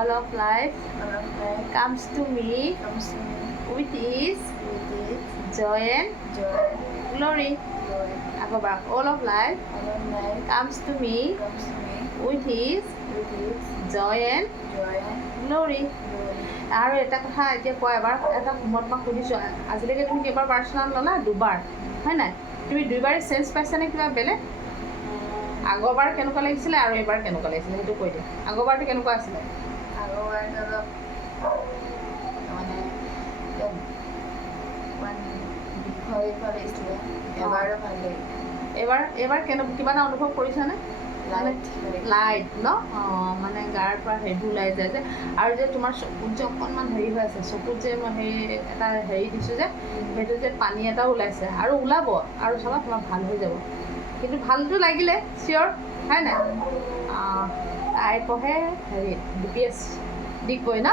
all of life comes to me with ease, joy and glory. Agobar, all of life comes to me with ease, joy and glory. আৰু এটা কথা এতিয়া কোৱা এবাৰ এটা মই তোমাক সুধিছোঁ আজিলৈকে তুমি কেইবাৰ পাৰ্চনেল ল'লা দুবাৰ হয় নাই তুমি দুইবাৰে চেঞ্জ পাইছানে কিবা বেলেগ আগৰবাৰ কেনেকুৱা লাগিছিলে আৰু এবাৰ কেনেকুৱা লাগিছিলে সেইটো কৈ দিয়া আগৰবাৰটো কেনেকুৱা আছিলে আগৰবাৰটো অলপ মানে বিষয় লাগিছিলে এবাৰো ভাল লাগিলে এবাৰ কিবা এটা অনুভৱ কৰিছানে লাইট ন মানে গাৰ পৰা হেৰিটো ওলাই যায় যে আৰু যে তোমাৰ চকুত যে অকণমান হেৰি হৈ আছে চকুত যে মই হেৰি এটা হেৰি দিছোঁ যে সেইটো যে পানী এটা ওলাইছে আৰু ওলাব আৰু চাবা তোমাৰ ভাল হৈ যাব কিন্তু ভালটো লাগিলে চিয়'ৰ হয় নাই তাই পঢ়ে হেৰি DPS ডিগবৈ ন